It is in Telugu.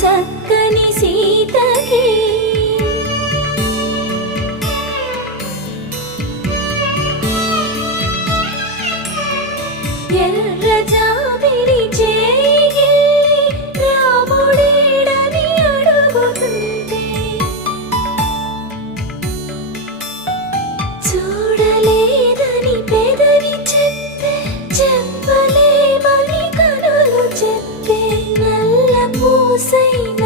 చక్కని సీతకి ఎర్ర జాబిలి చేయి రాముడేడని అడుగుతుంటే చూడలేదని పెదవి చెప్పే చెప్పలేమని కనులు చెప్పే నల్ల పూసైన